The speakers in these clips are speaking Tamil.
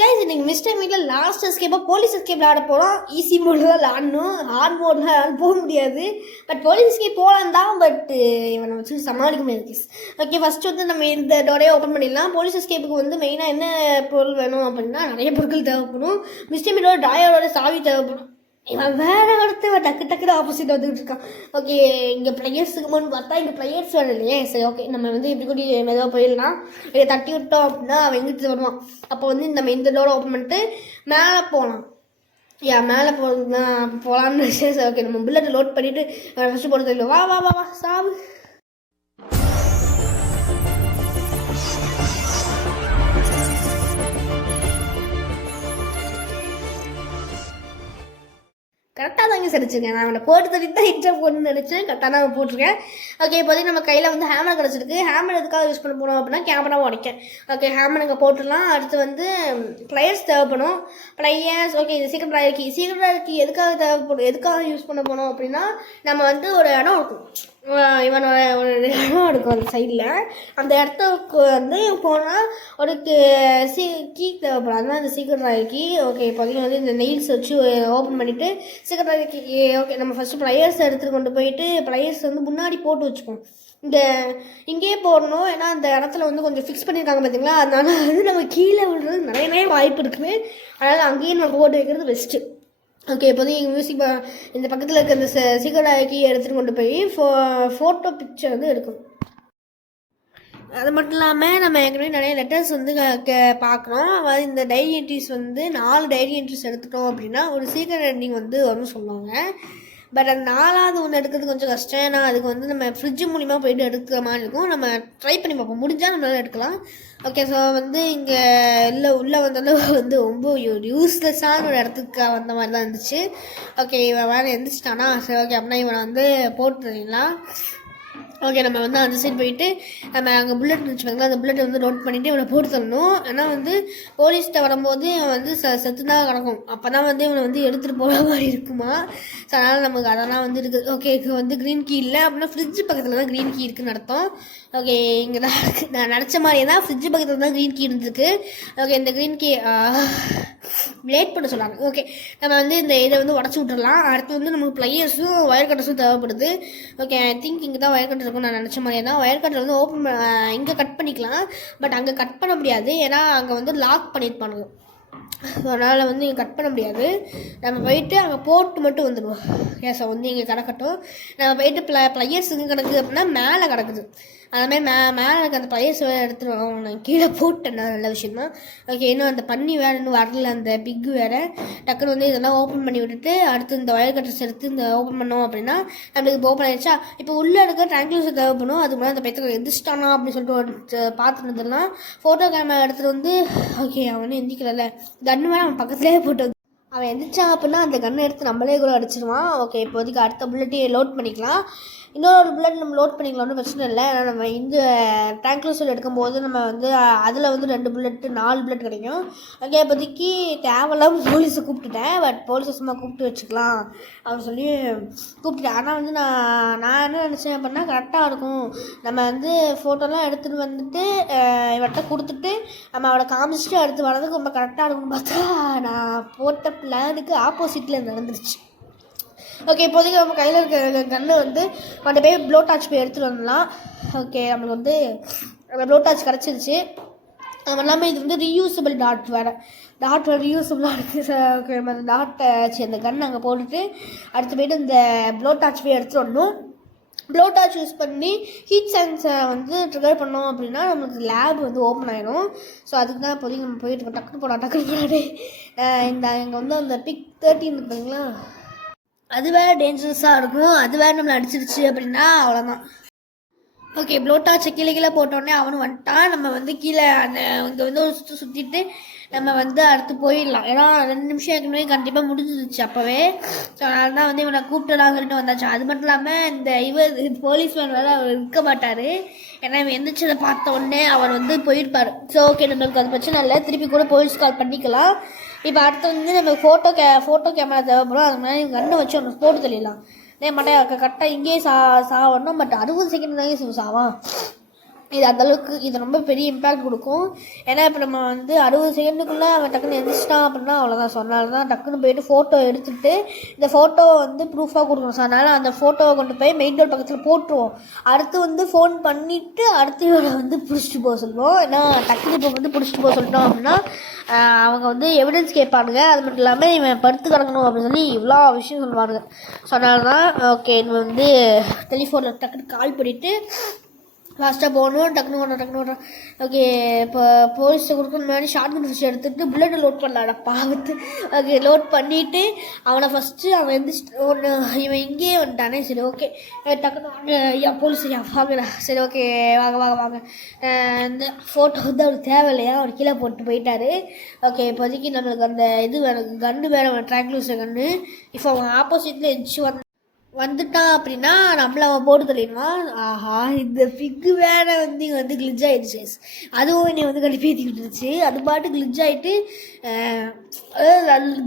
கைஸ் இன்னைக்கு மிஸ்டர் மீட்டில் லாஸ்ட் எஸ்கேப்பாக போலீஸ் எஸ்கேப் விளையாட போகிறோம். ஈஸி மோடில் தான் விளாடணும், ஹார்ட் மோடில் போக முடியாது. பட் போலீஸ் எஸ்கேப் போகலாம் தான், பட் இவனை வச்சு சமாளிக்க முடியாது. ஓகே, ஃபஸ்ட்டு வந்து நம்ம இந்த டோரையே ஓப்பன் பண்ணிடலாம். போலீஸ் எஸ்கேப்புக்கு வந்து மெயினாக என்ன பொருள் வேணும் அப்படின்னா நிறைய பொருட்கள் தேவைப்படும். மிஸ்டர் மீட்டோட டாயரோட சாவி தேவைப்படும். இவன் வேற இடத்த டக்கு டக்குனு ஆப்போசிட் வந்துகிட்டு இருக்கான். ஓகே, இங்கே பிளேயர்ஸுக்கு முன்னு பார்த்தா இங்கே பிளேயர்ஸ் வேணும் இல்லையே. சரி, ஓகே, நம்ம வந்து இப்படி கூடி மெதுவாக போயிடலாம். இதை தட்டி விட்டோம் அப்படின்னா அவன் எங்கிட்டு வருவான். அப்போ வந்து நம்ம இந்த டோரை ஓப்பன் பண்ணிட்டு மேலே போகலாம். மேலே போகலான்னு சரி. ஓகே, நம்ம புல்லட்டை லோட் பண்ணிவிட்டு ஃபஸ்ட்டு போட தெரியல. வா வா வா வா சாவு. கரெக்டாக தாங்க சரிச்சிருக்கேன். நான் அவனை போட்டு தள்ளிட்டு தான் ஹிட்டை போடணும்னு நினச்சேன். கரெக்டாக தான் போட்டிருக்கேன். ஓகே, இப்போதைக்கு நம்ம கையில் வந்து ஹேமர் கிடச்சிருக்கு. ஹேமர் எதுக்காக யூஸ் பண்ண போனோம் அப்படின்னா கேமராவை உடைக்க. ஓகே, ஹேமர் இங்கே போட்டுடலாம். அடுத்து வந்து ப்ளையர்ஸ் தேவைப்படும். ப்ளையர்ஸ் ஓகே, இது சீக்கிரம் கீ எதுக்காக தேவைப்படும், எதுக்காக யூஸ் பண்ண போனோம் அப்படின்னா நம்ம வந்து ஒரு இடம் இருக்கும். இவன் ஒரு இடம் இருக்கும் அந்த சைடில். அந்த இடத்துக்கு வந்து போனால் ஒரு கீ தேவைப்படும். அதுதான் இந்த சீக்கிரம் கீ. ஓகே, இப்போதைக்கு வந்து இந்த நெயில்ஸ் வச்சு ஓப்பன் பண்ணிவிட்டு சீக்கிரம் கீ. ஓகே, நம்ம ஃபஸ்ட்டு ப்ளையர்ஸ் எடுத்துகிட்டு கொண்டு போயிட்டு ப்ளையர்ஸ் வந்து முன்னாடி போட்டு வச்சுப்போம். இந்த இங்கேயே போடணும், ஏன்னா அந்த இடத்துல வந்து கொஞ்சம் ஃபிக்ஸ் பண்ணியிருக்காங்க பார்த்தீங்களா. அதனால வந்து நம்ம கீழே விடுறது நிறைய வாய்ப்பு இருக்குது. அதனால் அங்கேயே நம்ம போட்டு வைக்கிறது பெஸ்ட்டு. ஓகே, இப்போதைக்கு எங்கள் மியூசிக் இந்த பக்கத்தில் இருக்க இந்த சீக்கிரம் கீ எடுத்துகிட்டு கொண்டு போய் ஃபோட்டோ பிக்சர் வந்து எடுக்கணும். அது மட்டும் இல்லாமல் நம்ம ஏற்கனவே நிறைய லெட்டர்ஸ் வந்து பார்க்குறோம். அதாவது இந்த டைரி என்ட்ரிஸ் வந்து 4 டைரி என்ட்ரிஸ் எடுத்துட்டோம் அப்படின்னா ஒரு சீக்கிரம் எண்டிங் வந்து வரும்னு சொல்லுவாங்க. பட் அந்த 4வது ஒன்று எடுக்கிறது கொஞ்சம் கஷ்டம். ஏன்னா அதுக்கு வந்து நம்ம ஃப்ரிட்ஜு மூலிமா போயிட்டு எடுக்கிற மாதிரி இருக்கும். நம்ம ட்ரை பண்ணி பார்ப்போம், முடிஞ்சால் நம்மளால எடுக்கலாம். ஓகே, ஸோ வந்து இங்கே உள்ளே வந்தாலும் வந்து ரொம்ப யூஸ்லெஸ்ஸான ஒரு இடத்துக்கு வந்த மாதிரி தான் இருந்துச்சு. ஓகே, இவன் வேறு எந்திரிச்சிட்டானா. சரி, ஓகே, அப்படின்னா இவனை வந்து போட்டுறீங்களா. ஓகே, நம்ம வந்து அந்த சைடு போயிட்டு நம்ம அங்கே புல்லட் வச்சுப்பாங்களா, அந்த புல்லட்டை வந்து நோட் பண்ணிவிட்டு இவனை போட்டு தரணும். ஏன்னா வந்து போலீஸ்கிட்ட வரும்போது இவன் வந்து செத்து தான் கிடக்கும். அப்போ தான் வந்து இவனை வந்து எடுத்துகிட்டு போகிற மாதிரி இருக்குமா. ஸோ அதனால் நமக்கு அதெல்லாம் வந்து இருக்குது. ஓகே, இது வந்து க்ரீன் கீ இல்லை அப்படின்னா ஃப்ரிட்ஜ் பக்கத்தில் தான் க்ரீன் கீ இருக்குதுன்னு அர்த்தம். ஓகே, இங்கே தான் இருக்குது. நான் நினச்ச மாதிரியே தான் ஃப்ரிட்ஜ் பக்கத்தில் தான் க்ரீன் கீ இருந்துருக்கு. ஓகே, இந்த க்ரீன் கீ லேட் பண்ண சொல்லாங்க. ஓகே, நம்ம வந்து இந்த இதை வந்து உடச்சி விட்டுடலாம். அடுத்து வந்து நமக்கு ப்ளையர்ஸும் ஒயர் கட்டர்ஸும் தேவைப்படுது. ஓகே, ஐ திங்க் இங்கே தான் ஒயர் கட்டர் இருக்கும். நான் நினச்ச மாதிரியே தான் ஒயர் கட்டர் வந்து ஓப்பன் இங்கே கட் பண்ணிக்கலாம். பட் அங்கே கட் பண்ண முடியாது, ஏன்னா அங்கே வந்து லாக் பண்ணியிருப்பானுங்க. அதனால் வந்து இங்கே கட் பண்ண முடியாது. நம்ம போயிட்டு அங்கே போட்டு மட்டும் வந்துடுவோம். ஏசா வந்து இங்கே கிடக்கட்டும். நம்ம போயிட்டு ப்ளையர்ஸ் இங்கே கிடக்குது அப்படின்னா மேலே கிடக்குது. அதுமாதிரி மேலே இருக்க அந்த ப்ளையர்ஸ் வேறு எடுத்துருவோம். நான் கீழே போட்டேன், நல்ல விஷயம் தான். ஓகே, இன்னும் அந்த பண்ணி வேறு இன்னும் வரல, அந்த பிக்கு வேறு. டக்குன்னு வந்து இதெல்லாம் ஓப்பன் பண்ணி விட்டுட்டு அடுத்து இந்த ஒயர் கட்டர்ஸ் எடுத்து இந்த ஓப்பன் பண்ணோம் அப்படின்னா நம்மளுக்கு இப்போ ஓப்பன் ஆயிடுச்சா. இப்போ உள்ளே இருக்க ட்ராங்குலர்ஸ் தேவைப்படும். அதுக்கு முன்னாடி அந்த பையத்துக்கு எந்திரிச்சிட்டானா அப்படின்னு சொல்லிட்டு பார்த்துட்டு இருந்துடலாம். ஃபோட்டோ கேமரா எடுத்துகிட்டு வந்து ஓகே, அவன் வந்து எந்திரிக்கல, கன்று வேறு அவன் பக்கத்துலேயே போட்டு அவன் எந்திரிச்சான் அப்படின்னா அந்த கன்னை எடுத்து நம்மளே கூட அடிச்சிடுவான். ஓகே, இப்போதைக்கு அடுத்த புல்லட்டையே லோட் பண்ணிக்கலாம். இன்னொரு புல்லட் நம்ம லோட் பண்ணிக்கலாம், ஒன்றும் பிரச்சனை இல்லை. ஏன்னா நம்ம இந்த டேங்க்லோஸில் எடுக்கும்போது நம்ம வந்து அதில் வந்து 2 புல்லட்டு 4 புல்லட் கிடைக்கும். ஓகே, இப்போதைக்கு தேவையில்லாமல் போலீஸை கூப்பிட்டுட்டேன். பட் போலீஸை சும்மா கூப்பிட்டு வச்சுக்கலாம் அப்படின்னு சொல்லி கூப்பிட்டுட்டேன். ஆனால் வந்து நான் என்ன நினச்சேன் அப்படின்னா கரெக்டாக இருக்கும். நம்ம வந்து ஃபோட்டோலாம் எடுத்துகிட்டு வந்துட்டு இவர்கிட்ட கொடுத்துட்டு நம்ம அவளை காமிச்சிட்டு அடுத்து வரதுக்கு ரொம்ப கரெக்டாக இருக்கும்னு பார்த்தா நான் போட்ட பிளானுக்கு ஆப்போசிட்டில் நடந்துருச்சு. ஓகே, இப்போதைக்கு நம்ம கையில் இருக்க கன்று வந்து அந்த போய் ப்ளோ டார்ச் போய் எடுத்துகிட்டு வந்துடலாம். ஓகே, நம்மளுக்கு வந்து அந்த ப்ளோ டார்ச் கிடச்சிருச்சு. அது இல்லாமல் இது வந்து ரீயூசபிள் டாட் வேறு ரீயூசபிளாக இருக்குது. ஓகே, நம்ம அந்த டாட்டை அந்த கன் அங்கே போட்டுட்டு அடுத்து போய்ட்டு இந்த ப்ளோ டார்ச் போய் எடுத்துகிட்டு வரணும். ப்ளோ டார்ச் யூஸ் பண்ணி ஹீட் சென்ஸை வந்து ட்ரிகர் பண்ணோம் அப்படின்னா நம்மளுக்கு லேப் வந்து ஓப்பன் ஆகிடும். ஸோ அதுக்கு தான் இப்போதைக்கு நம்ம போயிட்டு டக்குனு போடாடே இந்த இங்கே வந்து அந்த பிக் 13 இருக்குங்களா, அது வேறு டேஞ்சரஸாக இருக்கும். அது வேறு நம்மளை அடிச்சிருச்சு அப்படின்னா அவ்வளோதான். ஓகே, ப்ளோ டார்ச்சை கீழே போட்டோடனே அவனும் வந்துட்டான். நம்ம வந்து கீழே அந்த இங்கே வந்து ஒரு சுற்றிட்டு நம்ம வந்து அடுத்து போயிடலாம். ஏன்னா 2 நிமிஷம் ஏற்கனவே கண்டிப்பாக முடிஞ்சிருச்சு அப்போவே. ஸோ அதனால தான் வந்து இவனை கூப்பிட்டுலாம் சொல்லிட்டு வந்தாச்சு. அது மட்டும் இல்லாமல் இந்த போலீஸ்மேன் வேறு அவர் இருக்க மாட்டார். ஏன்னா இவன் எந்திரிச்சதை பார்த்த உடனே அவர் வந்து போயிருப்பார். ஸோ ஓகே, நம்மளுக்கு அது பிரச்சனை இல்லை, திருப்பி கூட போலீஸ் கால் பண்ணிக்கலாம். இப்போ அடுத்து வந்து நம்ம ஃபோட்டோ கேமரா தேவைப்படும். அது மாதிரி கண்ணை வச்சு ஒன்று போட்டு தள்ளிடலாம். மாட்டேன் கரெக்டாக இங்கேயே சாவணும். பட் 60 செகண்ட் தாங்க சாவான். இது அந்தளவுக்கு இது ரொம்ப பெரிய இம்பேக்ட் கொடுக்கும். ஏன்னா இப்போ நம்ம வந்து 60 செகண்டுக்குள்ளே அவன் டக்குன்னு எந்திரிச்சிட்டான் அப்படின்னா அவ்வளோதான். சொன்னால தான் டக்குன்னு போயிட்டு ஃபோட்டோ எடுத்துகிட்டு இந்த ஃபோட்டோவை வந்து ப்ரூஃபாக கொடுக்கணும். ஸோ அதனால் அந்த ஃபோட்டோவை கொண்டு போய் மெயின் டோர் பக்கத்தில் போட்டுருவோம். அடுத்து வந்து ஃபோன் பண்ணிவிட்டு அடுத்து இவரை வந்து பிடிச்சிட்டு போக சொல்லுவோம். ஏன்னா டக்குன்னு இப்போ வந்து பிடிச்சிட்டு போக சொல்லிட்டோம் அப்படின்னா அவங்க வந்து எவிடன்ஸ் கேட்பானுங்க. அது மட்டும் இல்லாமல் இவன் படுத்து கிடக்கணும் அப்படின்னு சொல்லி இவ்வளோ விஷயம் சொல்லுவானுங்க. ஸோ அதனால தான் ஓகே இவன் வந்து டெலிஃபோனில் டக்குன்னு கால் பண்ணிவிட்டு ஃபாஸ்ட்டாக போகணும். டக்குனு ஓடுறோம். ஓகே இப்போ போலீஸை கொடுக்கணும் முன்னாடி ஷார்ட் கன் ஃபிஷ் எடுத்துகிட்டு புல்லட்டை லோட் பண்ணலாடா பாவத்து. ஓகே லோட் பண்ணிவிட்டு அவனை ஃபஸ்ட்டு அவன் எந்திரிச்சிட்டு ஒன்று இவன் இங்கேயே வந்துட்டானே. சரி ஓகே டக்குன்னு ஐயா போலீஸ் ஐயா வாங்கடா. சரி ஓகே வாங்க இந்த ஃபோட்டோ வந்து அவனுக்கு தேவையில்லையா, அவர் கீழே போட்டு போயிட்டாரு. ஓகே இப்போதைக்கு நம்மளுக்கு அந்த இது வேணும், கன்று வேறு ட்ராக்லூசர் கன்று. இப்போ அவன் ஆப்போசிட்டில் எந்திரிச்சு வந்துட்டான் அப்படின்னா நம்மள அவன் போட்டு தள்ளிடுவான். ஆஹா இந்த பிக்கு வேற வந்து இங்கே வந்து கிளிச் ஆகிடுச்சு. அதுவும் என்னை வந்து கடுப்பேற்றி விட்டுருச்சு. அது பாட்டு கிளிச் ஆகிட்டு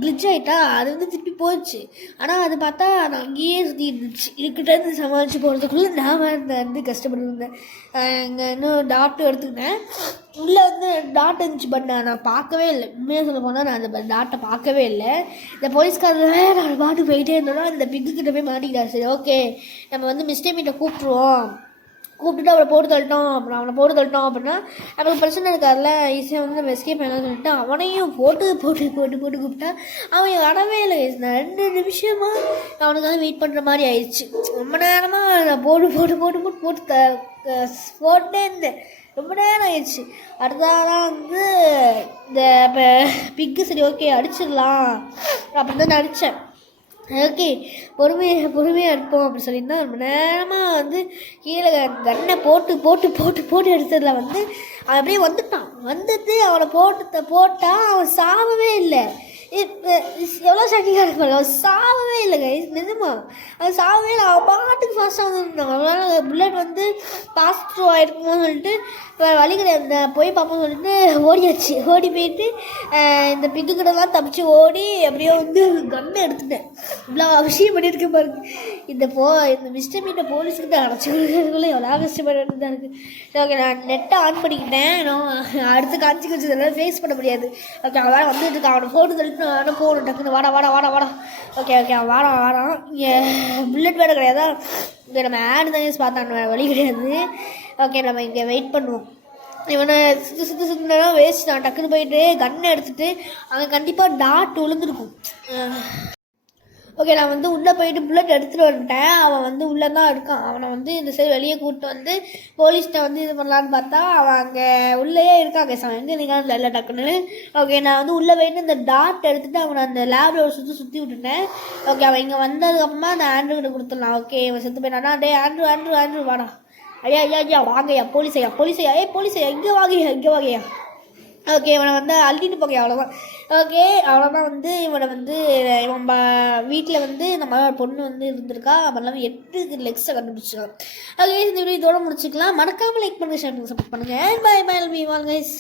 கிளிச் ஆகிட்டா அது வந்து திருப்பி போயிடுச்சு. ஆனால் அது பார்த்தா நான் அங்கேயே சுற்றி இருந்துச்சு. இதுக்கிட்டேருந்து சமாளித்து போகிறதுக்குள்ளே நான் வந்து கஷ்டப்பட்டு இருந்தேன். இங்கே இன்னும் டாக்டர் எடுத்துக்கிட்டேன். உள்ளே வந்து டாட் இருந்துச்சு. பட் நான் பார்க்கவே இல்லை. உண்மையாக சொல்ல போனால் நான் அந்த டாட்டை பார்க்கவே இல்லை. இந்த போலீஸ்காரர் நான் பாட்டு போயிட்டே இருந்தோன்னா இந்த பிக்குக்கிட்ட போய் மாட்டிக்கிட்டாரு. சரி ஓகே நம்ம வந்து மிஸ்டர் மீட்டை கூப்பிட்டுட்டு அவனை போட்டு தள்ளிட்டோம் அப்படின்னா அவனுக்கு பிரச்சனை இருக்காதுல்ல, ஈஸியாக வந்து நம்ம எஸ்கேப் பண்ணலாம்னு சொல்லிட்டு அவனையும் போட்டு கூப்பிட்டா அவன் வரவே இல்லை. 2 நிமிஷமாக அவனுக்கு வந்து வெயிட் பண்ணுற மாதிரி ஆயிடுச்சு. ரொம்ப நேரமாக நான் போட்டே இருந்தேன். ரொம்ப நேரம் ஆயிடுச்சு. அடுத்ததான் வந்து இந்த இப்போ பிக்கு சரி ஓகே அடிச்சிடலாம் அப்படின்னு தான் நான் அடித்தேன். ஓகே பொறுமையாக எடுப்போம் அப்படின்னு சொல்லியிருந்தா ரொம்ப நேரமாக வந்து கீழே கண்ணை போட்டு எடுத்ததில் வந்து அவன் அப்படியே வந்துட்டு அவனை போட்டால் அவன் சாவவே இல்லை. இப்போ எவ்வளோ ஷாக்கிங்காக இருக்கும். அவன் சாவவே இல்லை கைஸ், நிஜமா அவன் சாவவே இல்லை. அவன் பாட்டுக்கு ஃபாஸ்ட்டாக வந்துருந்தான். அவனால் புல்லட் வந்து பாஸ் த்ரூ ஆகிருக்குமோன்னு சொல்லிட்டு வழி கிடையாது போய் பார்ப்போம் சொல்லிட்டு ஓடி போயிட்டு இந்த பிக்குக்கிட்டலாம் தப்பிச்சு ஓடி அப்படியே வந்து கண்ணை எடுத்துட்டேன். இவ்வளோ விஷயம் பண்ணியிருக்க பாருங்க. இந்த மிஸ்டர் மீட்டை போலீஸ்கிட்ட அடைச்சி கொடுக்கறதுக்குள்ளே எவ்வளோ கஷ்டப்பட்டு தான் இருக்குது. ஓகே நான் நெட்டை ஆன் பண்ணிக்கிட்டேன். நான் அடுத்த கான்சிக்வன்ஸ் ஃபேஸ் பண்ண முடியாது. ஓகே அவன் வந்துட்டு இருக்கான். அவனை ஃபோட்டோ தள்ளிட்டு நான் போகணும் டக்குன்னு வாடா. ஓகே அவன் வாரான். இங்கே புல்லட் வேறு கிடையாதா, இங்கே நம்ம ஆடு தான் பார்த்தான்னு வேறு வழி கிடையாது. ஓகே நம்ம இங்கே வெயிட் பண்ணுவோம். இவனை சுற்றி வேஸ்ட். நான் டக்குன்னு போயிட்டு கன்னை எடுத்துகிட்டு அவன் கண்டிப்பாக டாட் விழுந்துருக்கும். ஓகே நான் வந்து உள்ளே போயிட்டு புல்லட் எடுத்துகிட்டு வந்துட்டேன். அவன் வந்து உள்ளே தான் இருக்கான். அவனை வந்து இந்த சைடு வெளியே கூப்பிட்டு வந்து போலீஸ்கிட்ட வந்து இது பண்ணலான்னு பார்த்தா அவன் அங்கே உள்ளேயே இருக்காங்க. அவன் எங்கே இருக்கான்னு இல்லை டக்குன்னு. ஓகே நான் வந்து உள்ளே போயிட்டு இந்த டாட் எடுத்துகிட்டு அவனை அந்த லேபில் சுற்றி விட்டுட்டேன். ஓகே அவன் இங்கே வந்ததுக்கப்புறமா அந்த ஆண்ட்ரூ கிட்ட கொடுத்துடலாம். ஓகே இவன் செத்து போயிட்டானா, டே ஆண்ட்ரூ வாடா. ஐயா வாங்கய்யா போலீஸையா போலீஸையா இங்கே வாங்கய்யா. ஓகே இவனை வந்து அள்ளிட்டு போக அவ்வளோதான். ஓகே அவ்வளோதான் வந்து இவனை வந்து இவன் வீட்டில் வந்து இந்த மாதிரி பொண்ணு வந்து இருந்திருக்கா. அவன் இல்லாமல் 8 லெக்ஸை கண்டுபிடிச்சிருக்கான். ஓகே இந்த வீடியோ இதோட முடிச்சுக்கலாம். மறக்காமல் லைக் பண்ணுங்கள், ஷேர் பண்ணுங்கள், சப்போர்ட் பண்ணுங்கள். பை பை வாங்க கைஸ்.